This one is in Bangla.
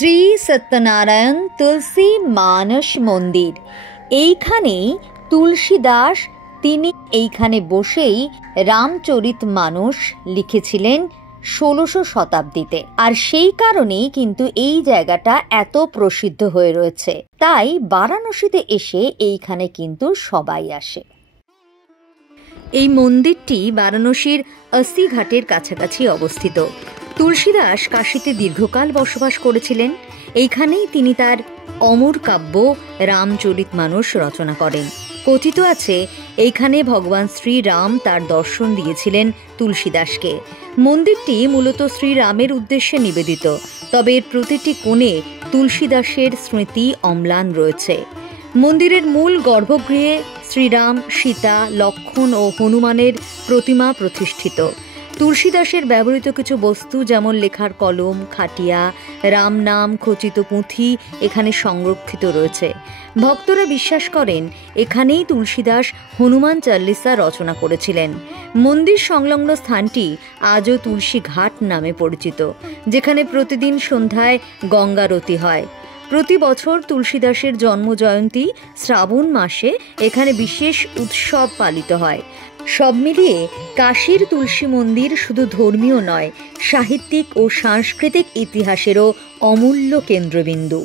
শ্রী সত্যনারায়ণ তুলসী মানস মন্দির। এইখানেই তুলসীদাস তিনি এইখানে বসেই রামচরিত মানস লিখেছিলেন ১৬০০ শতাব্দীতে। আর সেই কারণেই কিন্তু এই জায়গাটা এত প্রসিদ্ধ হয়ে রয়েছে। তাই বারাণসীতে এসে এইখানে কিন্তু সবাই আসে। এই মন্দিরটি বারাণসীর ৮০ ঘাটের কাছাকাছি অবস্থিত। তুলসীদাস কাশীতে দীর্ঘকাল বসবাস করেছিলেন। এইখানেই তিনি তার অমর কাব্য রামচরিত মানস রচনা করেন। কথিত আছে এইখানে ভগবান শ্রীরাম তার দর্শন দিয়েছিলেন তুলসীদাসকে। মন্দিরটি মূলত শ্রীরামের উদ্দেশ্যে নিবেদিত, তবে এর প্রতিটি কোণে তুলসীদাসের স্মৃতি অম্লান রয়েছে। মন্দিরের মূল গর্ভগৃহে শ্রীরাম, সীতা, লক্ষ্মণ ও হনুমানের প্রতিমা প্রতিষ্ঠিত। তুলসীদাসের ব্যবহৃত কিছু বস্তু যেমন লেখার কলম, খাটিয়া, রাম নাম খচিত পুঁথি এখানে সংরক্ষিত রয়েছে। ভক্তরা বিশ্বাস করেন এখানেই তুলসীদাস হনুমান চাল্লিসা রচনা করেছিলেন। মন্দির সংলগ্ন স্থানটি আজও তুলসী ঘাট নামে পরিচিত, যেখানে প্রতিদিন সন্ধ্যায় গঙ্গারতি হয়। প্রতি বছর তুলসীদাসের জন্মজয়ন্তী শ্রাবণ মাসে এখানে বিশেষ উৎসব পালিত হয়। সব মিলিয়ে কাশীর তুলসী মন্দির শুধু ধর্মীয় নয়, সাহিত্যিক ও সাংস্কৃতিক ইতিহাসেরও অমূল্য কেন্দ্রবিন্দু।